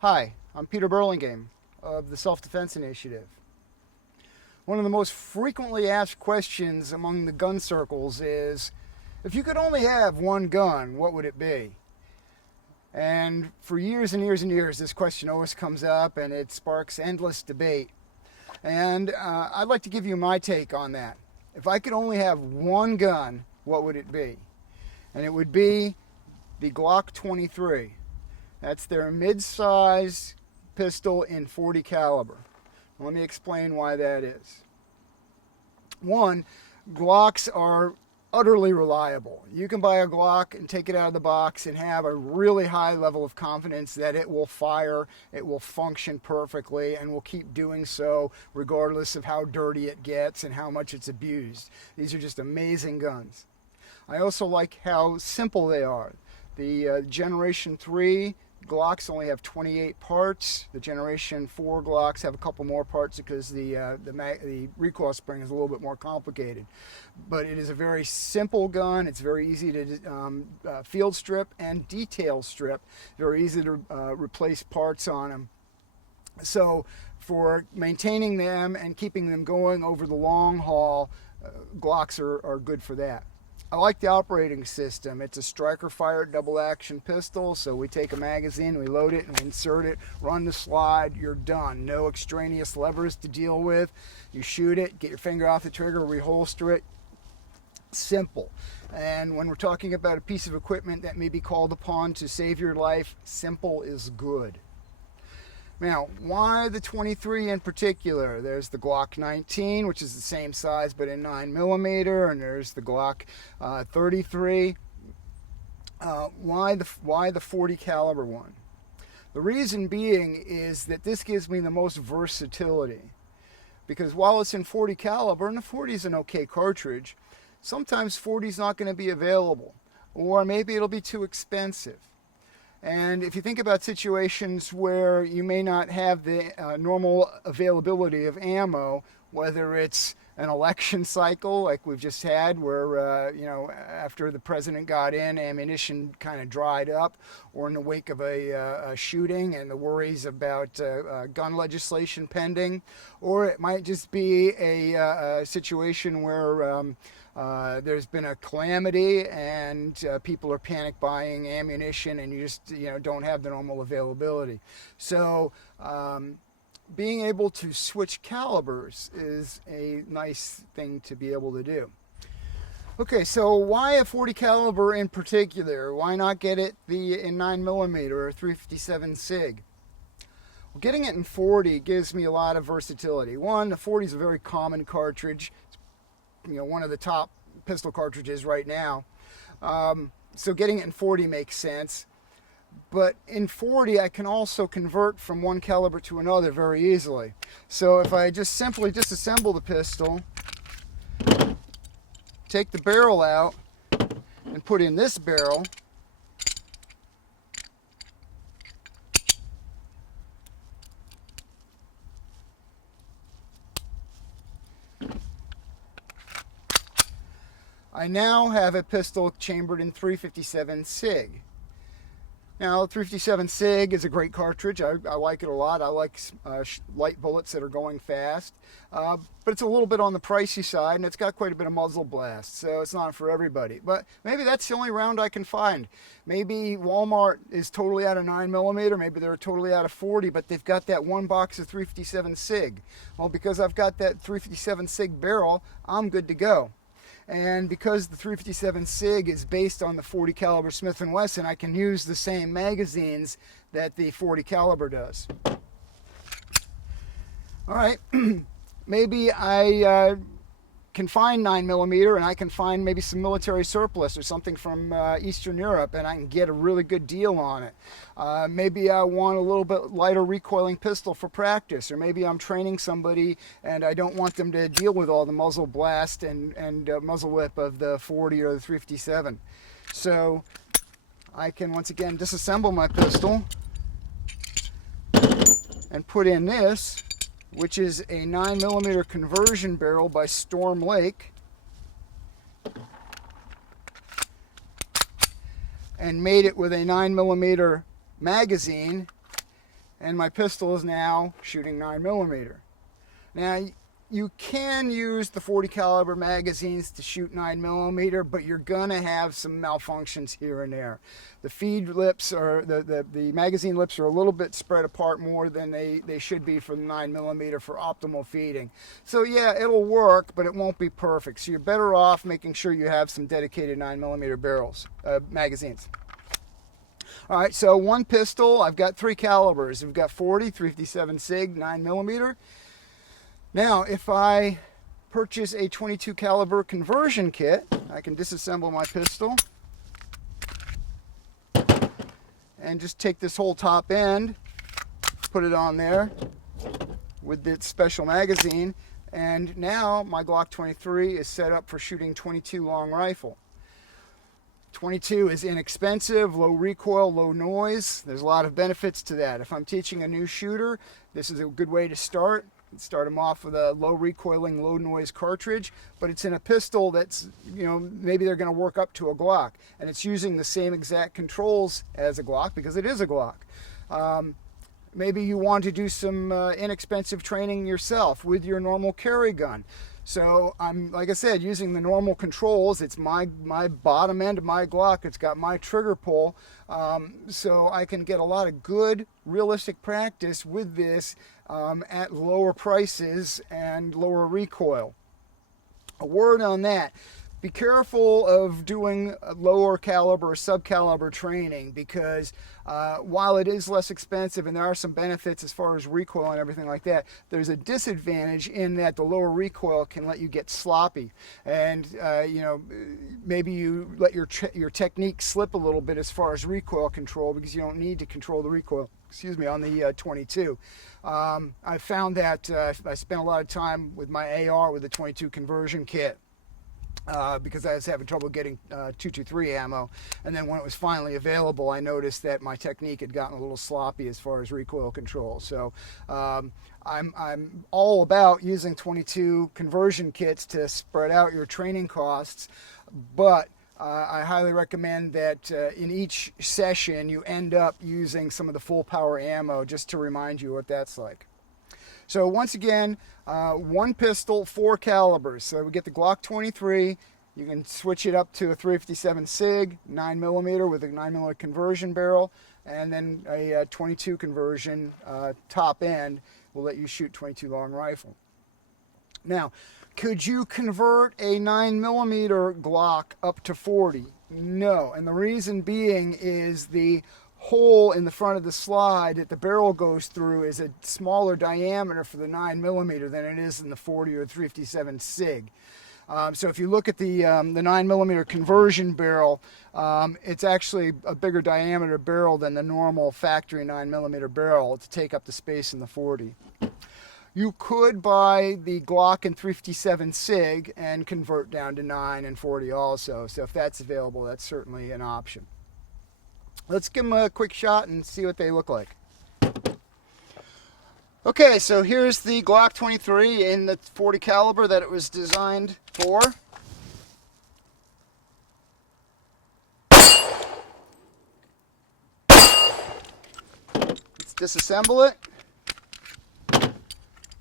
Hi, I'm Peter Burlingame of the Self-Defense Initiative. One of the most frequently asked questions among the gun circles is, if you could only have one gun, what would it be? And for years and years and years, this question always comes up and it sparks endless debate. And I'd like to give you my take on that. If I could only have one gun, what would it be? And it would be the Glock 23. That's their mid-size pistol in .40 caliber. Let me explain why that is. One, Glocks are utterly reliable. You can buy a Glock and take it out of the box and have a really high level of confidence that it will fire, it will function perfectly, and will keep doing so regardless of how dirty it gets and how much it's abused. These are just amazing guns. I also like how simple they are. The Generation 3 Glocks only have 28 parts. The Generation 4 Glocks have a couple more parts because the recoil spring is a little bit more complicated. But it is a very simple gun. It's very easy to field strip and detail strip. Very easy to replace parts on them. So for maintaining them and keeping them going over the long haul, Glocks are good for that. I like the operating system. It's a striker-fired double-action pistol, so we take a magazine, we load it, and we insert it, run the slide, you're done. No extraneous levers to deal with. You shoot it, get your finger off the trigger, reholster it. Simple. And when we're talking about a piece of equipment that may be called upon to save your life, simple is good. Now, why the 23 in particular? There's the Glock 19, which is the same size but in 9mm, and there's the Glock 33. Why the .40 caliber one? The reason being is that this gives me the most versatility. Because while it's in .40 caliber, and the .40 is an okay cartridge, sometimes .40 is not going to be available, or maybe it'll be too expensive. And if you think about situations where you may not have the normal availability of ammo, whether it's an election cycle like we've just had where, after the president got in, ammunition kind of dried up, or in the wake of a shooting and the worries about gun legislation pending, or it might just be a situation where there's been a calamity and people are panic buying ammunition and you just don't have the normal availability. So being able to switch calibers is a nice thing to be able to do. Okay, so why a .40 caliber in particular? Why not get it in 9mm or 357 SIG? Well, getting it in .40 gives me a lot of versatility. One, the .40 is a very common cartridge. One of the top pistol cartridges right now. So getting it in .40 makes sense. But in .40, I can also convert from one caliber to another very easily. So if I just simply disassemble the pistol, take the barrel out, and put in this barrel, I now have a pistol chambered in 357 SIG. Now, 357 SIG is a great cartridge. I like it a lot. I like light bullets that are going fast. But it's a little bit on the pricey side, and it's got quite a bit of muzzle blast, so it's not for everybody. But maybe that's the only round I can find. Maybe Walmart is totally out of 9mm, maybe they're totally out of .40, but they've got that one box of 357 SIG. Well, because I've got that 357 SIG barrel, I'm good to go. And because the 357 SIG is based on the .40 caliber Smith & Wesson, I can use the same magazines that the .40 caliber does. All right, maybe I can find 9mm and I can find maybe some military surplus or something from Eastern Europe, and I can get a really good deal on it. Maybe I want a little bit lighter recoiling pistol for practice, or maybe I'm training somebody and I don't want them to deal with all the muzzle blast and muzzle whip of the .40 or the 357. So I can once again disassemble my pistol and put in this, which is a 9mm conversion barrel by Storm Lake, and made it with a 9mm magazine and my pistol is now shooting 9mm. Now, you can use the 40 caliber magazines to shoot 9mm, but you're gonna have some malfunctions here and there. The feed lips are the magazine lips are a little bit spread apart more than they should be for the 9mm for optimal feeding. So yeah, it'll work, but it won't be perfect. So you're better off making sure you have some dedicated 9mm barrels, magazines. All right, so one pistol, I've got 3 calibers. We've got 40, 357 SIG, 9mm. Now, if I purchase a 22 caliber conversion kit, I can disassemble my pistol and just take this whole top end, put it on there with its special magazine, and now my Glock 23 is set up for shooting 22 long rifle. 22 is inexpensive, low recoil, low noise. There's a lot of benefits to that. If I'm teaching a new shooter, this is a good way to start. Start them off with a low recoiling, low noise cartridge, but it's in a pistol that's, maybe they're going to work up to a Glock, and it's using the same exact controls as a Glock because it is a Glock. Maybe you want to do some inexpensive training yourself with your normal carry gun. So I'm, like I said, using the normal controls. It's my bottom end of my Glock. It's got my trigger pull. So I can get a lot of good, realistic practice with this at lower prices and lower recoil. A word on that. Be careful of doing lower caliber, sub-caliber training because while it is less expensive and there are some benefits as far as recoil and everything like that, there's a disadvantage in that the lower recoil can let you get sloppy. And, maybe you let your technique slip a little bit as far as recoil control because you don't need to control the recoil, on the 22. I found that I spent a lot of time with my AR with the 22 conversion kit. Because I was having trouble getting 223 ammo, and then when it was finally available, I noticed that my technique had gotten a little sloppy as far as recoil control. So I'm all about using 22 conversion kits to spread out your training costs, but I highly recommend that in each session you end up using some of the full power ammo just to remind you what that's like. So once again, one pistol, 4 calibers. So we get the Glock 23. You can switch it up to a 357 SIG, 9mm with a 9mm conversion barrel, and then a 22 conversion top end will let you shoot 22 long rifle. Now, could you convert a 9mm Glock up to 40? No, and the reason being is the hole in the front of the slide that the barrel goes through is a smaller diameter for the 9mm than it is in the 40 or 357 SIG. So if you look at the 9mm conversion barrel, it's actually a bigger diameter barrel than the normal factory 9mm barrel to take up the space in the 40. You could buy the Glock and 357 SIG and convert down to 9 and 40 also. So if that's available, that's certainly an option. Let's give them a quick shot and see what they look like. Okay, so here's the Glock 23 in the 40 caliber that it was designed for. Let's disassemble it.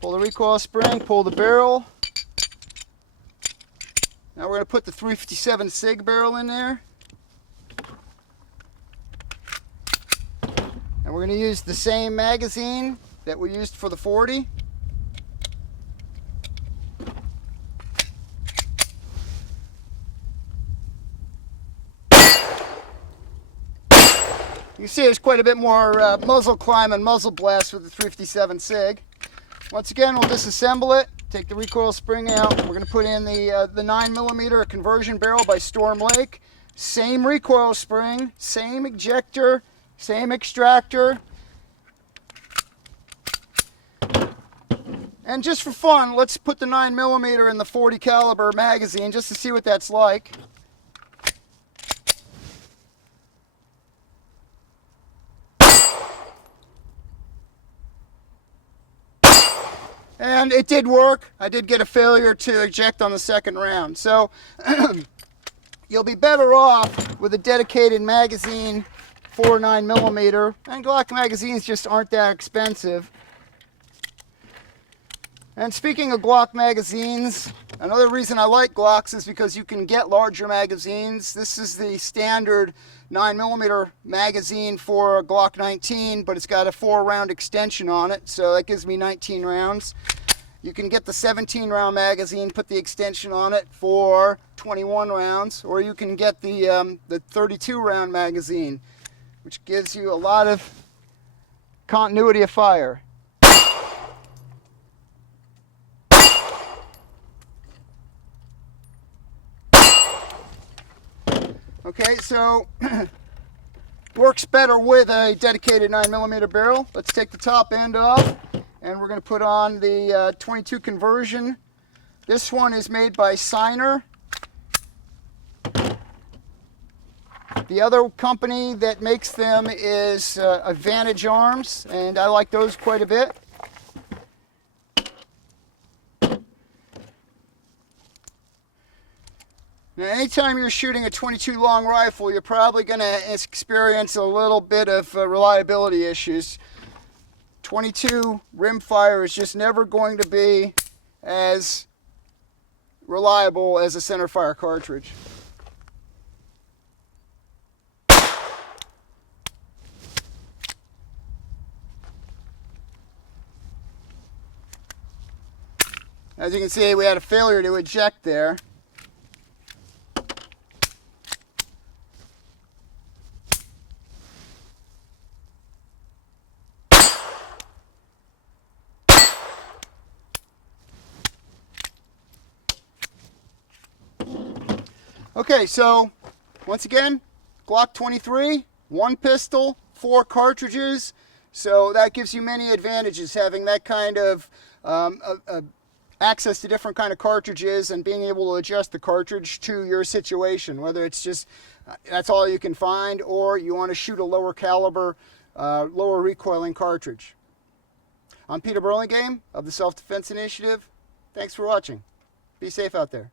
Pull the recoil spring, pull the barrel. Now we're going to put the 357 SIG barrel in there. And we're going to use the same magazine that we used for the 40. You can see there's quite a bit more muzzle climb and muzzle blast with the 357 SIG. Once again, we'll disassemble it, take the recoil spring out. We're going to put in the 9mm conversion barrel by Storm Lake. Same recoil spring, same ejector, same extractor. And just for fun, let's put the 9mm in the 40 caliber magazine just to see what that's like. And it did work. I did get a failure to eject on the second round. So you'll be better off with a dedicated magazine for 9mm, and Glock magazines just aren't that expensive. And speaking of Glock magazines, another reason I like Glocks is because you can get larger magazines. This is the standard 9mm magazine for a Glock 19, but it's got a 4-round extension on it, so that gives me 19 rounds. You can get the 17-round magazine, put the extension on it for 21 rounds, or you can get the 32-round magazine, which gives you a lot of continuity of fire. Okay, so works better with a dedicated 9mm barrel. Let's take the top end off, and we're going to put on the 22 conversion. This one is made by Signer. The other company that makes them is Advantage Arms, and I like those quite a bit. Now, anytime you're shooting a 22 long rifle, you're probably going to experience a little bit of reliability issues. 22 rimfire is just never going to be as reliable as a centerfire cartridge. As you can see, we had a failure to eject there. Okay, so once again, Glock 23, 1 pistol, 4 cartridges. So that gives you many advantages, having that kind of access to different kind of cartridges and being able to adjust the cartridge to your situation, whether it's just that's all you can find, or you want to shoot a lower caliber, lower recoiling cartridge. I'm Peter Burlingame of the Self-Defense Initiative. Thanks for watching. Be safe out there.